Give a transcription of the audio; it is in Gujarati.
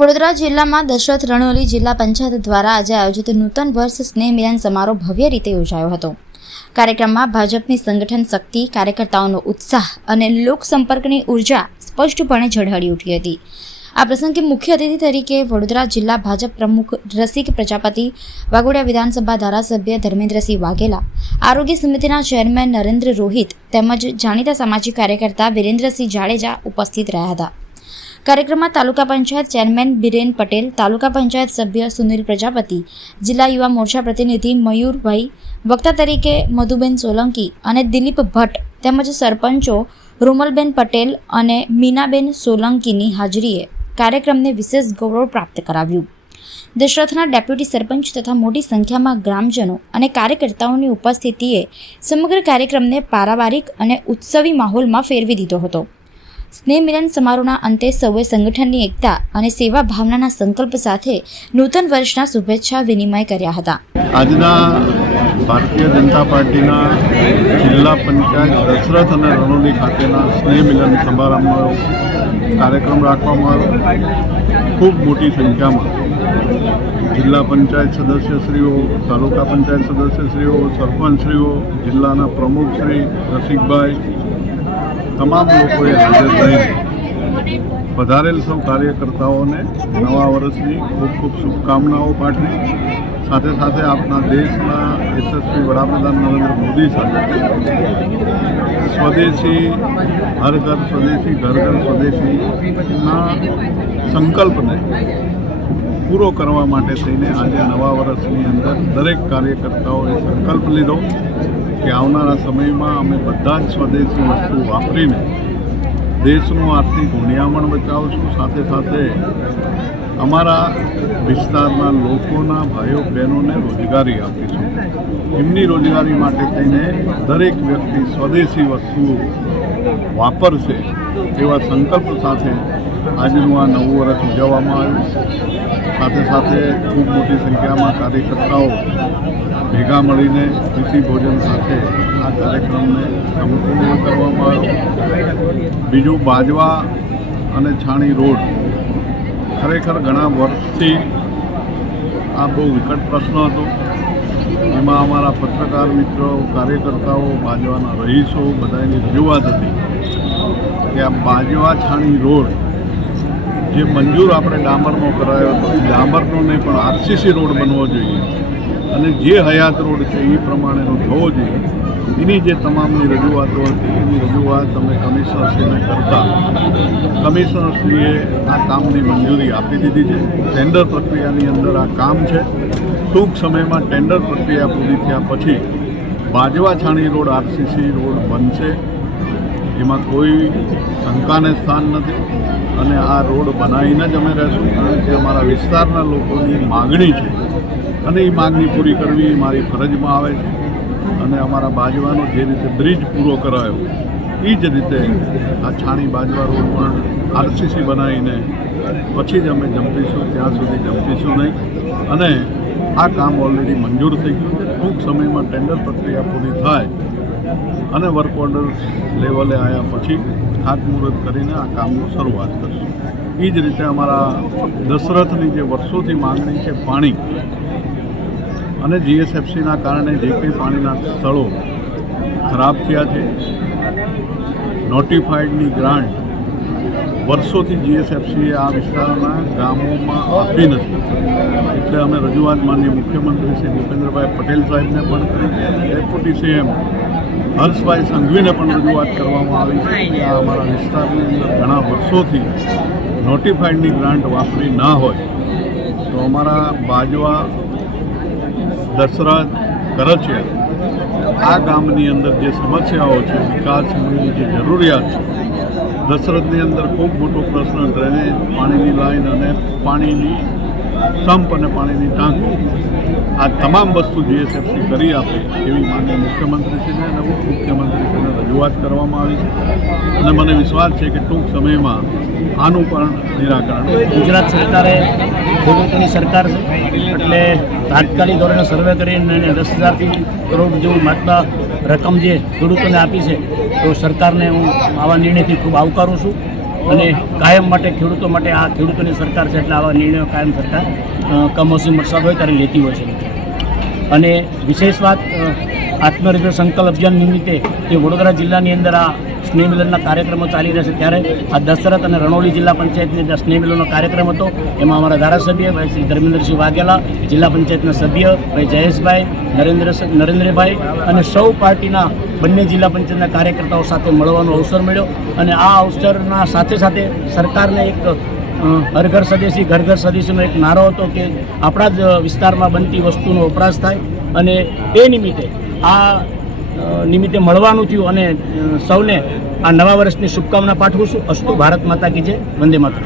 વડોદરા જિલ્લામાં દશરથ રણોલી જિલ્લા પંચાયત દ્વારા આજે આયોજિત નૂતન વર્ષ સ્નેહ મિલન સમારોહ ભવ્ય રીતે યોજાયો હતો। કાર્યક્રમમાં ભાજપની સંગઠન શક્તિ, કાર્યકર્તાઓનો ઉત્સાહ અને લોકસંપર્કની ઉર્જા સ્પષ્ટપણે ઝળહળી ઉઠી હતી। આ પ્રસંગે મુખ્ય અતિથિ તરીકે વડોદરા જિલ્લા ભાજપ પ્રમુખ રસિક પ્રજાપતિ, વાઘોડિયા વિધાનસભા ધારાસભ્ય ધર્મેન્દ્રસિંહ વાઘેલા, આરોગ્ય સમિતિના ચેરમેન નરેન્દ્ર રોહિત તેમજ જાણીતા સામાજિક કાર્યકર્તા વિરેન્દ્રસિંહ જાડેજા ઉપસ્થિત રહ્યા હતા। કાર્યક્રમમાં તાલુકા પંચાયત ચેરમેન બિરેન પટેલ, તાલુકા પંચાયત સભ્ય સુનિલ પ્રજાપતિ, જિલ્લા યુવા મોરચા પ્રતિનિધિ મયુરભાઈ, વક્તા તરીકે મધુબેન સોલંકી અને દિલીપ ભટ્ટ તેમજ સરપંચો રૂમલબેન પટેલ અને મીનાબેન સોલંકીની હાજરીએ કાર્યક્રમને વિશેષ ગૌરવ પ્રાપ્ત કરાવ્યું। દશરથના ડેપ્યુટી સરપંચ તથા મોટી સંખ્યામાં ગ્રામજનો અને કાર્યકર્તાઓની ઉપસ્થિતિએ સમગ્ર કાર્યક્રમને પારિવારિક અને ઉત્સવી માહોલમાં ફેરવી દીધો હતો। સ્નેહ મિલન સમારોહના અંતે સૌએ સંગઠનની એકતા અને સેવા ભાવનાના સંકલ્પ સાથે નૂતન વર્ષના શુભેચ્છા વિનિમય કર્યા હતા। આજના ભારતીય જનતા પાર્ટીના જિલ્લા પંચાયત દશરથ અને રણોલી ખાતેના સ્નેહ મિલન સમારંભનો કાર્યક્રમ રાખવામાં આવ્યો। ખૂબ મોટી સંખ્યામાં જિલ્લા પંચાયત સદસ્યશ્રીઓ, તાલુકા પંચાયત સદસ્યશ્રીઓ, સરપંચશ્રીઓ, જિલ્લાના પ્રમુખશ્રી રસિકભાઈ, તમામ લોકોએ હાજર રહીને વધારેલ સૌ કાર્યકર્તાઓને નવા વર્ષની ખૂબ ખૂબ શુભકામનાઓ પાઠવી। સાથે સાથે આપણા દેશના યશસ્વી વડાપ્રધાન નરેન્દ્ર મોદી સાથે સ્વદેશી હર ઘર સ્વદેશી, ઘર ઘર સ્વદેશીના સંકલ્પને પૂરો કરવા માટે થઈને આજે નવા વર્ષની અંદર દરેક કાર્યકર્તાઓએ સંકલ્પ લીધો કે આવનારા સમયમાં અમે બધા જ સ્વદેશી વસ્તુ વાપરીને દેશનું આર્થિક ગુણિયામણ બચાવશું। સાથે સાથે અમારા વિસ્તારના લોકોના ભાઈઓ બહેનોને રોજગારી આપીશું। એમની રોજગારી માટે થઈને દરેક વ્યક્તિ સ્વદેશી વસ્તુઓ વાપરશે એવા સંકલ્પ સાથે આજનું આ નવું વર્ષ ઉજવવામાં આવ્યું। સાથે સાથે ખૂબ મોટી સંખ્યામાં કાર્યકર્તાઓ ભેગા મળીને પ્રીતિ ભોજન સાથે આ કાર્યક્રમને સંપૂર્ણ કરવામાં આવ્યો। બીજું, બાજવા અને છાણી રોડ ખરેખર ઘણા વર્ષથી આ બહુ વિકટ પ્રશ્ન હતો। એમાં અમારા પત્રકાર મિત્રો, કાર્યકર્તાઓ, બાજવાના રહીશો બધાની રજૂઆત હતી કે આ બાજવા છાણી રોડ જે મંજૂર આપણે ડામરનો કરાયો હતો એ ડામરનો નહીં પણ આરસીસી રોડ બનવો જોઈએ અને જે હયાત રોડ છે એ પ્રમાણેનો થવો જોઈએ। એની જે તમામની રજૂઆતો હતી એની રજૂઆત અમે કમિશનરશ્રીને કરતા કમિશનરશ્રીએ આ કામની મંજૂરી આપી દીધી છે। ટેન્ડર પ્રક્રિયાની અંદર આ કામ છે। ટૂંક સમયમાં ટેન્ડર પ્રક્રિયા પૂરી થયા પછી બાજવા છાણી રોડ આરસીસી રોડ બનશે, એમાં કોઈ શંકાને સ્થાન નથી અને આ રોડ બનાવીને જ અમે રહેશું, કારણ કે અમારા વિસ્તારના લોકોની માગણી છે અને એ માગણી પૂરી કરવી એ મારી ફરજમાં આવે છે। અને અમારા બાજવાનો જે રીતે બ્રિજ પૂરો કરાયો એ જ રીતે આ છાણી બાજવા રોડ પણ આરસીસી બનાવીને પછી જ અમે જંપીશું, ત્યાં સુધી જંપીશું નહીં। અને આ કામ ઓલરેડી મંજૂર થઈ ગયું છે। ટૂંક સમયમાં ટેન્ડર પ્રક્રિયા પૂરી થાય અને વર્ક ઓર્ડર લેવલે આવ્યા પછી ખાતમુહૂર્ત કરીને આ કામની શરૂઆત કરશું। એ જ રીતે અમારા દશરથની જે વર્ષોથી માગણી છે પાણી અને જીએસએફસીના કારણે જે કંઈ પાણીના સ્થળો ખરાબ થયા છે, નોટિફાઈડની ગ્રાન્ટ વર્ષોથી જીએસએફસીએ આ વિસ્તારના ગામોમાં આપી નથી, એટલે અમે રજૂઆત માનનીય મુખ્યમંત્રી શ્રી ભૂપેન્દ્રભાઈ પટેલ સાહેબને પણ કરી છે અને ડેપ્યુટી સીએમ હર્ષભાઈ સંઘવીને પણ રજૂઆત કરવામાં આવી છે કે આ અમારા વિસ્તારની અંદર ઘણા વર્ષોથી નોટિફાઈડની ગ્રાન્ટ વાપરી ના હોય તો અમારા બાજવા, દશરથ, કરચિયા આ ગામની અંદર જે સમસ્યાઓ છે, વિકાસની જે જરૂરિયાત છે, દશરથની અંદર ખૂબ મોટો પ્રશ્ન ડ્રેનેજ, પાણીની લાઈન અને પાણીની સંપ અને પાણીની ટાંકી, આ તમામ વસ્તુ જીએસએફસી કરી આપે એવી માનનીય મુખ્યમંત્રીશ્રીને અને ઉપમુખ્યમંત્રીશ્રીને રજૂઆત કરવામાં આવી છે અને મને વિશ્વાસ છે કે ટૂંક સમયમાં આનું પણ નિરાકરણ। ગુજરાત સરકારે ખેડૂતોની સરકાર છે એટલે તાત્કાલિક ધોરણે સર્વે કરીને 10,000 કરોડ જેવું માત્ર રકમ જે ખેડૂતોને આપી છે તો સરકારને હું આવા નિર્ણયથી ખૂબ આવકારું છું। અને કાયમ માટે ખેડૂતો માટે આ ખેડૂતોની સરકાર છે એટલે આવા નિર્ણયો કાયમ સરકાર કમોસમી વરસાદ હોય ત્યારે લેતી હોય છે. અને વિશેષ વાત આત્મનિર્ભર સંકલ્પ અભિયાન નિમિત્તે જે વડોદરા જિલ્લાની અંદર આ સ્નેહ મિલનના કાર્યક્રમો ચાલી રહ્યા છે ત્યારે આ દશરથ અને રણોલી જિલ્લા પંચાયતની અંદર સ્નેહ મિલનનો કાર્યક્રમ હતો. એમાં અમારા ધારાસભ્ય ભાઈ શ્રી ધર્મેન્દ્રસિંહ વાઘેલા, જિલ્લા પંચાયતના સભ્ય ભાઈ જયેશભાઈ, નરેન્દ્રભાઈ અને સૌ પાર્ટીના બંને જિલ્લા પંચાયતના કાર્યકર્તાઓ સાથે મળવાનો અવસર મળ્યો. અને આ અવસરના સાથે સાથે સરકારને એક હર ઘર સ્વદેશી ઘર ઘર સ્વદેશીનો એક નારો હતો કે આપણા જ વિસ્તારમાં બનતી વસ્તુનો વપરાશ થાય. અને એ નિમિત્તે મળવાનું થયું અને સૌને આ નવા વર્ષની શુભકામના પાઠવું છું. અસ્તુ ભારત માતા કી જય, વંદે માતરમ.